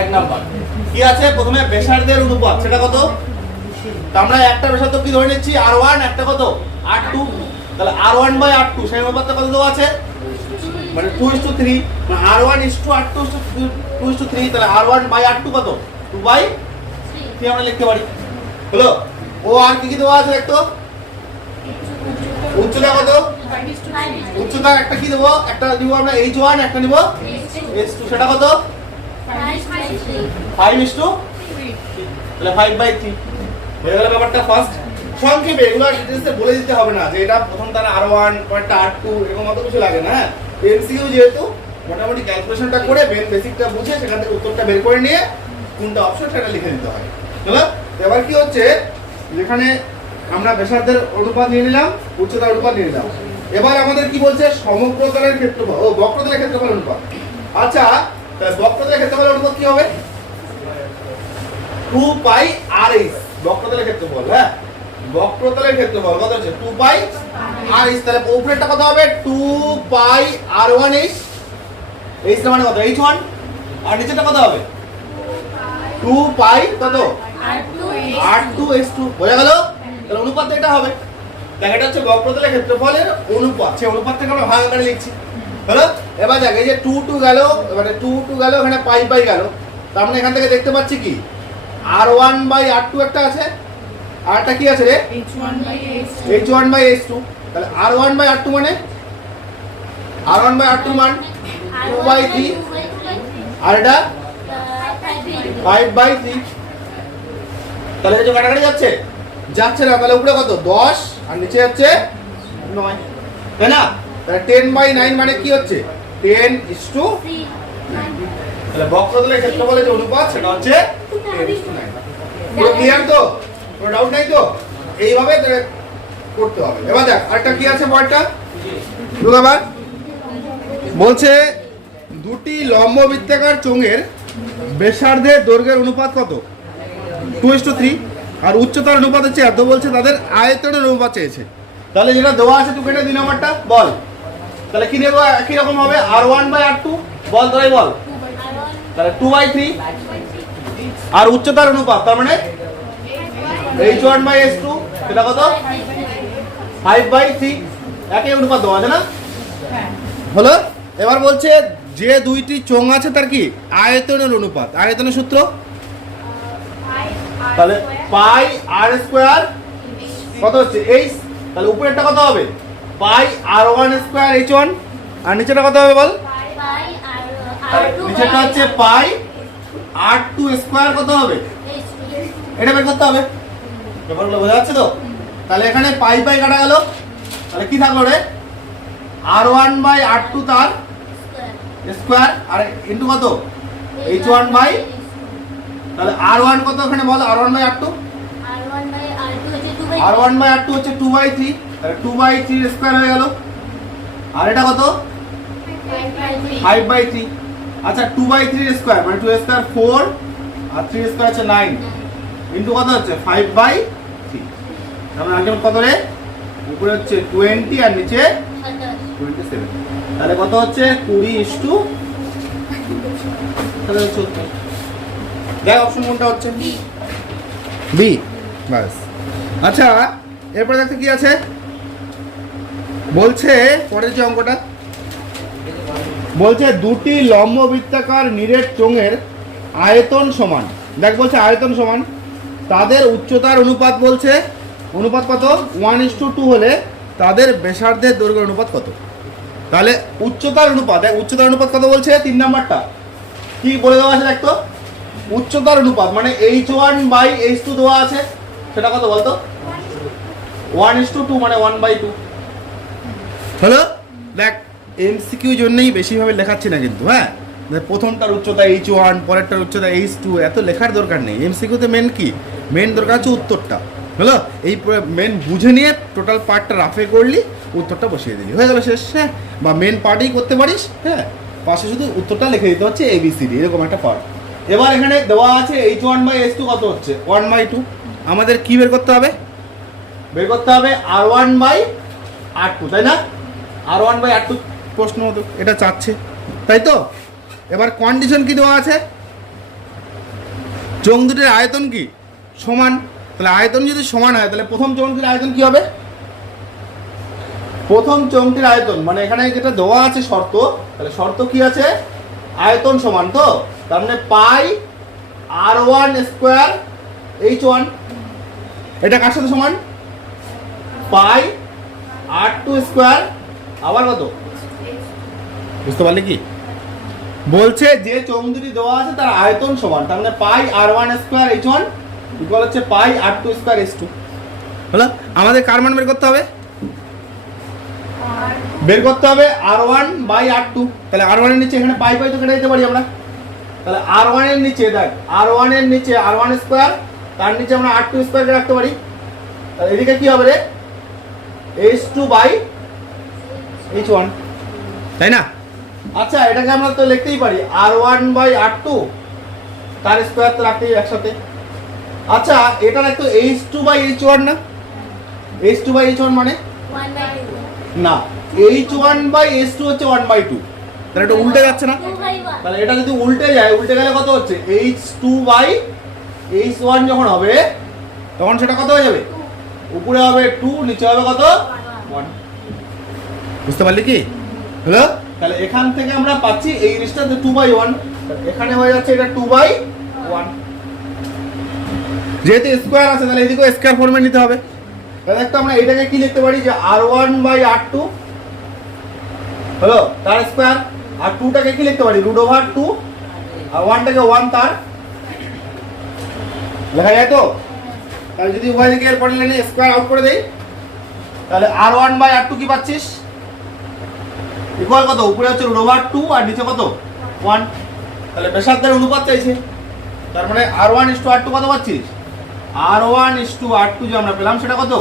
এক নাম্বার। কি আছে? প্রথমে ব্যাসার্ধের অনুপাত। সেটা কত? আমরা একটা ব্যাসার্ধ কি ধরে নিচ্ছি? আর ওয়ান, একটা কত? R two. তাহলে r one by r two, সেই অনুপাতটা কত দেওয়া আছে? মানে টু ইস টু থ্রি। মানে r one is to, r two two is to three, তাহলে r one by r two কত? টু বাই থ্রি আমরা লিখতে পারি। হলো? ও আর কি কি দেওয়া আছে দেখতো? উচ্চতা কত? উচ্চতা একটা কি দেবো? একটা নিব আমরা এইচ ওয়ান একটা নিব এইচ টু সেটা কত? ফাইভ ইস টু তাহলে ফাইভ বাই থ্রি হয়ে গেল ব্যাপারটা ফার্স্ট সংক্ষেপে এগুলো ডিটেলসে বলে দিতে হবে না যে এটা প্রথম তার আর ওয়ান পয়েন্টটা আর টু এরকম অত কিছু লাগে না হ্যাঁ? এমসিকিউ যেহেতু মোটামুটি ক্যালকুলেশনটা করে মেন বেসিকটা বুঝে সেখান থেকে উত্তরটা বের করে নিয়ে কোনটা অপশন সেটা লিখে দিতে হয়। বুঝলো এবার কি হচ্ছে? যেখানে আমরা ব্যাসার্ধের অনুপাত নিয়ে নিলাম উচ্চতার অনুপাত নিয়ে নিলাম। এবার আমাদের কি বলছে? সমগ্রতলের ক্ষেত্রফল ও বক্রতলের ক্ষেত্রফল অনুপাত। আচ্ছা বক্রতলের ক্ষেত্রফল অনুপাত কি হবে? টু পাই আর এইচ বক্রতলের ক্ষেত্রফল হ্যাঁ? বক্রতলের ক্ষেত্রফল কত হচ্ছে? টু পাই আর এইচ তাহলে উপরেরটা কত হবে? Two pi r one H H মানে কত? এইচ ওয়ান আর নিচেরটা কত হবে? টু পাই কত? আর টু এইচ টু বোঝা গেল? তাহলে অনুপাত এটা হবে। দেখ, এটা হচ্ছে বক্রতলের ক্ষেত্রফলের অনুপাত। সেই অনুপাত থেকে আমরা ভাগ আকারে লিখছি। হলো? এবার দেখ, এই যে টু টু গেল, এবারে টু টু গেল, এখানে পাই পাই গেল। তার মানে এখান থেকে দেখতে পাচ্ছি কি? R one by r two একটা আছে? আর একটা কি আছে রে? H one by H two তাহলে r one by r two মানে? R one by r two মান টু বাই থ্রি আর এটা? ফাইভ বাই থ্রি তাহলে এই যে কাটাকাটি যাচ্ছে? যাচ্ছে না তাহলে উপরে কত? দশ। আর নিচে যাচ্ছে নয়। তাই না? তাহলে টেন বাই নাইন মানে কি হচ্ছে? টেন ইস টু তাহলে বক্রতলের ক্ষেত্রফলের যে অনুপাত সেটা হচ্ছে পুরো ক্লিয়ার তো? কোনো ডাউট নাই তো? এইভাবে করতে হবে। এবার দেখ আরেকটা কি আছে পয়েন্টটা? দুবার বলছে দুটি লম্ব বৃত্তাকার চোঙের ব্যাসার্ধের দৈর্ঘ্যের অনুপাত কত? টু ইস টু থ্রি আর উচ্চতার অনুপাত হচ্ছে এত বলছে তাদের আয়তনের অনুপাত চেয়েছে। তাহলে যেটা দেওয়া আছে টু কেটে দুই নম্বরটা বল। তাহলে কি নেব একই রকম হবে? R one by r two বল তোরাই বল। তাহলে টু বাই থ্রি আর উচ্চতার অনুপাত, তার মানে H one by S two সেটা কত? ফাইভ বাই থ্রি একই অনুপাত দেওয়া আছে না? হলো, এবার বলছে যে দুইটি চোঙ আছে তার কি? আয়তনের অনুপাত। আয়তনের সূত্র? তাহলে পাই আর স্কোয়ার কত হচ্ছে? এইচ তাহলে উপরেরটা কত হবে? Pi r one square H one আর নিচেটা কত হবে বল? নিচেটা হচ্ছে পাই আর টু স্কোয়ার কত হবে? এটা বের করতে হবে। ব্যাপারগুলো বোঝা যাচ্ছে তো? তাহলে এখানে পাই পাই কাটা গেল। তাহলে কি থাকল রে? R one by r two তার স্কোয়ার। আর ইন্টু কত? H one by? তাহলে আর ওয়ান কত এখানে বল? R one by r two? R one by r two হচ্ছে টু বাই থ্রি। তাহলে টু বাই থ্রি স্কোয়ার হয়ে গেল। আর এটা কত? Five by three. আচ্ছা টু বাই থ্রি স্কোয়ার মানে টু স্কোয়ার ফোর আর থ্রি স্কোয়ার হচ্ছে নাইন ইন্টু কত হচ্ছে? ফাইভ বাই থ্রি তাহলে আলটিমেট কত রে? উপরে হচ্ছে টোয়েন্টি আর নিচে টোয়েন্টি সেভেন তাহলে কত হচ্ছে? কুড়ি ইস টু তাহলে হচ্ছে দেখ অপশন কোনটা হচ্ছে? বি বাস আচ্ছা এরপরে দেখতে কি আছে? বলছে পরের যে অঙ্কটা বলছে দুটি লম্ব বৃত্তাকার নিরেট চোঙের আয়তন সমান। দেখ বলছে আয়তন সমান। তাদের উচ্চতার অনুপাত বলছে, অনুপাত কত? ওয়ান ইস টু টু হলে তাদের ব্যাসার্ধের দৈর্ঘ্যের অনুপাত কত? তাহলে উচ্চতার অনুপাত উচ্চতার অনুপাত কত বলছে? তিন নাম্বারটা। কি বলে দেওয়া আছে দেখতো উচ্চতার অনুপাত মানে H one by H two দেওয়া আছে। সেটা কত বলতো? ওয়ান ইস টু টু মানে ওয়ান বাই টু হলো? দেখ এমসিকিউ জন্যই বেশিভাবে লেখাচ্ছি না কিন্তু হ্যাঁ? প্রথমটার উচ্চতা এইচ ওয়ান পরেরটার উচ্চতা এইচ টু এত লেখার দরকার নেই। এমসিকিউতে মেন কি? মেন দরকার হচ্ছে উত্তরটা। হলো? এই মেন বুঝে নিয়ে টোটাল পার্টটা রাফে করলি, উত্তরটা বসিয়ে দিলি। হয়ে গেল শেষ হ্যাঁ? বা মেন পার্টেই করতে পারিস হ্যাঁ? পাশে শুধু উত্তরটা লিখে দিতে হচ্ছে এবিসিডি এরকম একটা পার্ট এবার এখানে দেওয়া আছে H one by H two কত হচ্ছে? ওয়ান বাই টু আমাদের কি বের করতে হবে? বের করতে হবে r one by r two তাই না? R one by r two প্রশ্ন এটা চাচ্ছে। তাই তো? এবার কন্ডিশন কি দেওয়া আছে? চোঙ দুটির আয়তন কি? সমান। তাহলে আয়তন যদি সমান হয়, তাহলে প্রথম চোঙটির আয়তন কি হবে? প্রথম চোঙটির আয়তন মানে এখানে যেটা দেওয়া আছে শর্ত, তাহলে শর্ত কি আছে? আয়তন সমান তো? তার মানে pi r one square H one. এটা কার সাথে সমান? Pi r two square. আবার কত? বুঝতে পারলে কি? বলছে যে দুটি দেওয়া আছে তার আয়তন সমান, তার মানে pi r one square H one equal হচ্ছে pi r two square H two হলো, আমাদের কার মান বের করতে হবে? বের করতে হবে r one by r two তাহলে আর ওয়ানের নিচে এখানে পাই পাই তো কেটে দিতে পারি আমরা। তাহলে আর ওয়ানের নিচে দেখ আর ওয়ানের নিচে আর ওয়ান স্কোয়ার তার নিচে আমরা আর টু স্কোয়ারকে রাখতে পারি। তাহলে এদিকে কি হবে রে? H two by H one তাই না? আচ্ছা এটাকে আমরা তো লিখতেই পারি। R one by r two তার স্কোয়ার তো রাখতেই একসাথে। আচ্ছা এটা রাখতো H two by H one না? H two by H one মানে? না H one by H two হচ্ছে ওয়ান বাই টু তাহলে এটা উল্টে যাচ্ছে না? তাহলে এটা যদি উল্টে যায় উল্টে গেলে কত হচ্ছে? H two by H one যখন হবে তখন সেটা কত হয়ে যাবে? উপরে হবে টু নিচে হবে কত? ওয়ান বুঝতে পারলি কি? হ্যালো? তাহলে এখান থেকে আমরা পাচ্ছি এই জিনিসটা টু বাই ওয়ান এখানে হয়ে যাচ্ছে এটা টু বাই ওয়ান যেহেতু স্কোয়ার আছে, তাহলে এদিকেও স্কোয়ার ফর্মে নিতে হবে। তাহলে একটু আমরা এটাকে কি লিখতে পারি যে r one by r two হলো তার স্কোয়ার আর টুটাকে কি লিখতে পারি? রুট ওভার টু আর ওয়ানটাকে ওয়ান তার। লেখা যায় তো? তাহলে যদি উভয় দিকে এর পরের স্কোয়ার আউট করে দেই, তাহলে r one by r two কি পাচ্ছিস? ইকুয়াল কত? উপরে হচ্ছে রুট ওভার টু আর নিচে কত? ওয়ান তাহলে ব্যাসার্ধের অনুপাত চাইছে। তার মানে r one is to r two কত পাচ্ছিস? R one is to r two যে আমরা পেলাম সেটা কত?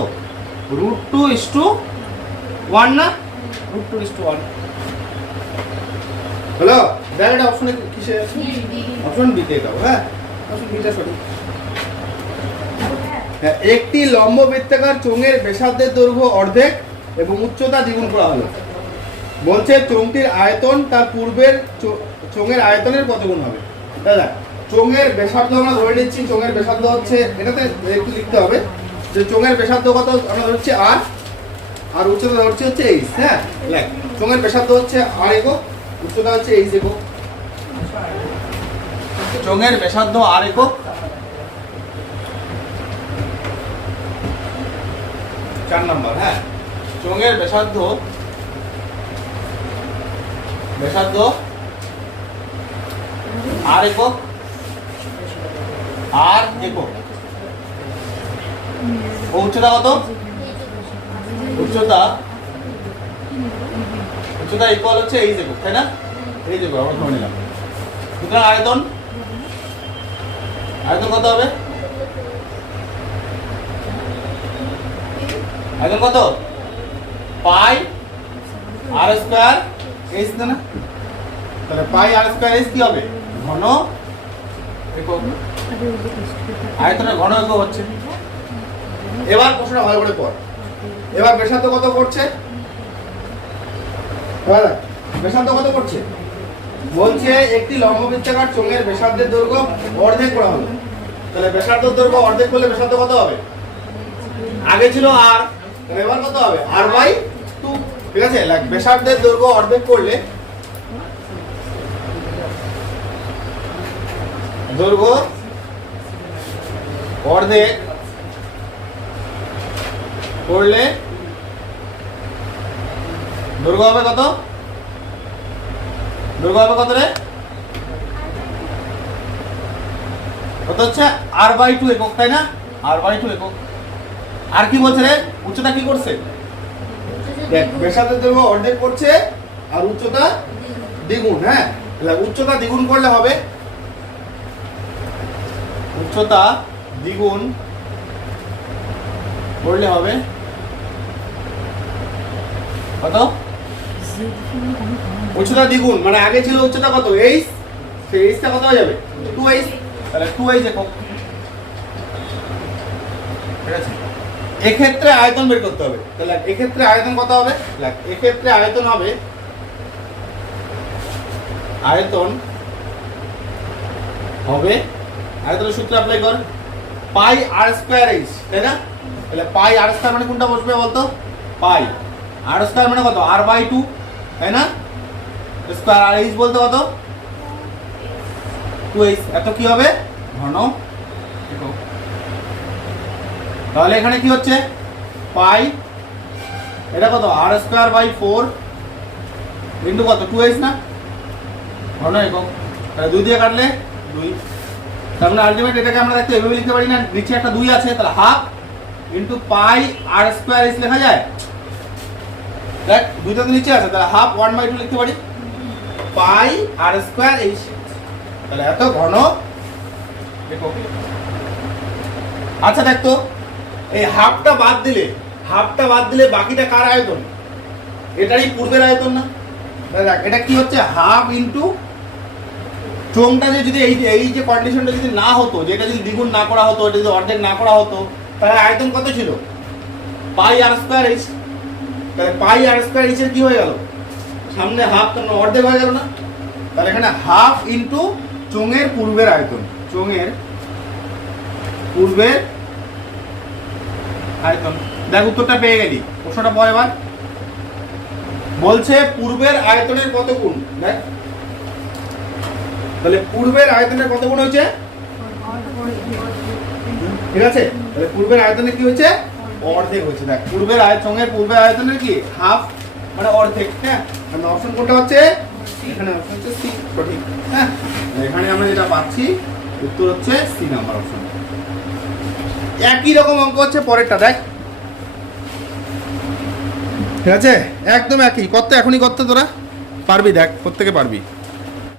Root two is to one না? Root two is to one hello? দেখ এটা অপশনে কিসে আছে? অপশন বিতে দাও হ্যাঁ? অপশন বিটা সঠিক একটি লম্ব বৃত্তাকার চোঙের ব্যাসার্ধের দৈর্ঘ্য অর্ধেক এবং উচ্চতা দ্বিগুণ করা হলো। বলছে চোঙটির আয়তন তার পূর্বের চোঙের আয়তনের কত গুণ হবে? দাদা, চোঙের ব্যাসার্ধ আমরা ধরে নিচ্ছি, চোঙের ব্যাসার্ধ হচ্ছে, এটাতে একটু লিখতে হবে, যে চোঙের ব্যাসার্ধ কত, আমরা ধরছি আর আর উচ্চতা ধরছি হচ্ছে এইচ হ্যাঁ? চোঙের ব্যাসার্ধ হচ্ছে আর একক, উচ্চতা হচ্ছে এইচ একক। চোঙের ব্যাসার্ধ আর একক। চার নম্বর হ্যাঁ? চোঙের ব্যাসার্ধ ব্যাসার্ধ আর একক আর একক উচ্চতা কত উচ্চতা উচ্চতা ইকুয়াল হচ্ছে এই একক তাই না? এই একক আমরা ধরে নিলাম। সুতরাং আয়তন? আয়তন কত হবে? আয়তন কত? পাই আর স্কোয়ার? এইচ না? তাহলে পাই আর স্কোয়ার এইচ কি হবে? ঘন একক। আয়তনের ঘন একক হচ্ছে। এবার প্রশ্নটা ভালো করে পড়। এবার বেসান্ত কত করছে এবার বেসান্ত কত করছে বলছে একটি লম্ব বৃত্তাকার চোঙের ব্যাসার্ধের দৈর্ঘ্য অর্ধেক করা হলো। তাহলে ব্যাসার্ধের দৈর্ঘ্য অর্ধেক করলে ব্যাসার্ধ কত হবে? আগে ছিল আর এবার কত হবে? আর বাই ঠিক আছে লাইক ব্যাসার্ধের দৈর্ঘ্য অর্ধেক করলে দৈর্ঘ্য অর্ধেক করলে দৈর্ঘ্য হবে কত? দৈর্ঘ্য হবে কত রে? কত হচ্ছে? আর বাই টু একক, তাই না? আর বাই টু একক। আর কি বলছে রে? উচ্চতা কি করছে? দেখ ব্যাসার্ধের দৈর্ঘ্য অর্ধেক করছে আর উচ্চতা দ্বিগুণ হ্যাঁ? তাহলে উচ্চতা দ্বিগুণ করলে হবে? উচ্চতা দ্বিগুণ করলে হবে? কত? উচ্চতা দ্বিগুণ মানে আগে ছিল উচ্চতা কত? এইচ? সেই এইচটা কত হয়ে যাবে? টু এইচ তাহলে টু এইচ একক ঠিক আছে? এক্ষেত্রে আয়তন বের করতে হবে। তাহলে এক্ষেত্রে আয়তন কত হবে? এক্ষেত্রে আয়তন হবে আয়তন হবে, আয়তনের সূত্র অ্যাপ্লাই কর, পাই আর স্কোয়ার এইচ তাই না? তাহলে পাই আর স্কোয়ার মানে কোনটা বসবে বলতো? পাই। আর স্কোয়ার মানে কত? আর বাই টু তাই না? স্কোয়ার আর এইচ বলতে কত? টু এইচ এত কি হবে? ঘন। তাহলে এখানে কি হচ্ছে? পাই। এটা কত? R square by four into কত? টু এইচ না? ঘন একক। তাহলে দুই দিয়ে কাটলে দুই। তার মানে আলটিমেট এটাকে আমরা দেখতে এভাবে লিখতে পারি না। নিচে একটা দুই আছে, তাহলে half into pi r square H লেখা যায়। দেখ, দুইটা তো নিচে আছে, তাহলে হাফ ওয়ান বাই টু লিখতে পারি। পাই আর স্কোয়ার এইচ তাহলে এত ঘন। আচ্ছা দেখ তো। এই হাফটা বাদ দিলে, হাফটা বাদ দিলে বাকিটা কার আয়তন? এটারই পূর্বের আয়তন না? এটা কি হচ্ছে? হাফ ইন্টু চোংটা যে যদি এই এই যে কন্ডিশনটা যদি না হতো যেটা যদি দ্বিগুণ না করা হতো, এটা যদি অর্ধেক না করা হতো, তাহলে আয়তন কত ছিল? Pi r square H. তাহলে পাই আর স্কোয়ার এইচের কি হয়ে গেল? সামনে হাফ কেন অর্ধেক হয়ে গেল না? তাহলে এখানে হাফ ইন্টু চোঙের পূর্বের আয়তন, চোঙের পূর্বের আয়তন। দেখ উত্তরটা পেয়ে গেলি। প্রশ্নটা পর এবার বলছে পূর্বের আয়তনের কত গুণ? দেখ। তাহলে পূর্বের আয়তনের কত গুণ হয়েছে? ঠিক আছে? তাহলে পূর্বের আয়তনে কি হয়েছে? অর্ধেক হয়েছে। দেখ, পূর্বের আয়তনের পূর্বের আয়তনের কি? হাফ মানে অর্ধেক হ্যাঁ? মানে অপশন কোনটা হচ্ছে? এখানে অপশন হচ্ছে সি সঠিক হ্যাঁ? এখানে আমরা যেটা পাচ্ছি, উত্তর হচ্ছে সি নাম্বার অপশন একই রকম অঙ্ক হচ্ছে পরেরটা, দেখ। ঠিক আছে? একদম একই। করতে এখনই করতে তোরা। পারবি, দেখ, প্রত্যেকে পারবি।